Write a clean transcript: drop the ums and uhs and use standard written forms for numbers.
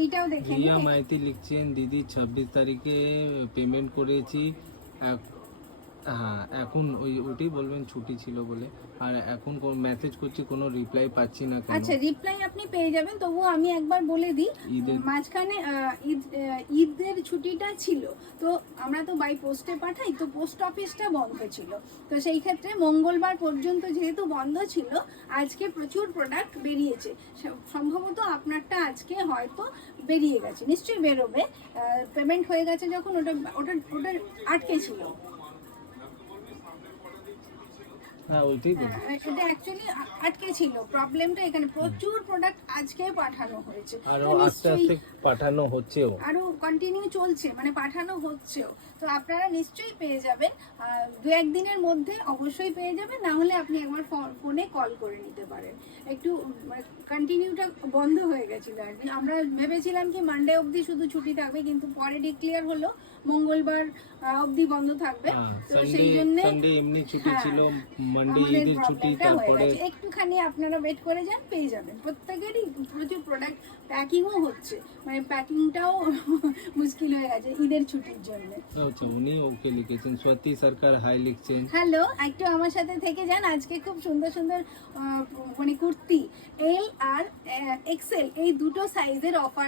এইটাও দেখে নিন। রিয়া মাইতি লিখছেন, দিদি 26 তারিখে পেমেন্ট করেছি, হ্যাঁ এখন ওইটাই বলবেন ছুটি ছিল বলে। আর এখন মেসেজ করছি কোনো রিপ্লাই পাচ্ছি না কেন। আচ্ছা, রিপ্লাই আপনি পেয়ে যাবেন, তবুও আমি একবার বলে দিই, মাঝখানে ঈদের ছুটিটা ছিল, তো আমরা তো বাই পোস্টে পাঠাই, তো পোস্ট অফিসটা বন্ধ ছিল, তো সেই ক্ষেত্রে মঙ্গলবার পর্যন্ত যেহেতু বন্ধ ছিল, আজকে প্রচুর প্রোডাক্ট বেরিয়েছে, সম্ভবত আপনারটা আজকে হয়তো বেরিয়ে গেছে, নিশ্চয়ই বেরোবে, পেমেন্ট হয়ে গেছে যখন, ওটা ওটা ওটা আটকে ছিল। হ্যাঁ ওইটাই বলি। এটা অ্যাকচুয়ালি আটকে ছিল, প্রবলেমটা এখানে, প্রচুর প্রোডাক্ট আজকে পাঠানো হয়েছে, আর আস্তে আস্তে পাঠানো হচ্ছেও, আরো কন্টিনিউ চলছে, মানে পাঠানো হচ্ছেও, তো আপনারা নিশ্চয়ই পেয়ে যাবেন, দু একদিনের মধ্যে অবশ্যই পেয়ে যাবেন, না হলে আপনি একবার ফোনে কল করে নিতে পারেন। একটু কন্টিনিউটা বন্ধ হয়ে গেছিল আর কি, আমরা ভেবেছিলাম কি মানডে অবধি শুধু ছুটি থাকবে, কিন্তু পরে ডিক্লেয়ার হলো মঙ্গলবার অবধি বন্ধ থাকবে, তো সেই জন্য সানডে এমনি ছুটি ছিল, মানডে ঈদের ছুটি, তারপরে একটুখানি আপনারা ওয়েট করে যান, পেয়ে যাবেন। প্রত্যেকেরই প্রচুর প্রোডাক্ট প্যাকিংও হচ্ছে, মানে প্যাকিংটাও মুশকিল হয়ে গেছে ঈদের ছুটির জন্য। আচ্ছা, উনি ওকে লিখেছেন। স্বাতী সরকার হাই লিখছেন, হ্যালো, একটু আমার সাথে থেকে যান, আজকে খুব সুন্দর সুন্দর মানে কুর্তি এল আর এক্সেল এই দুটো সাইজের অফার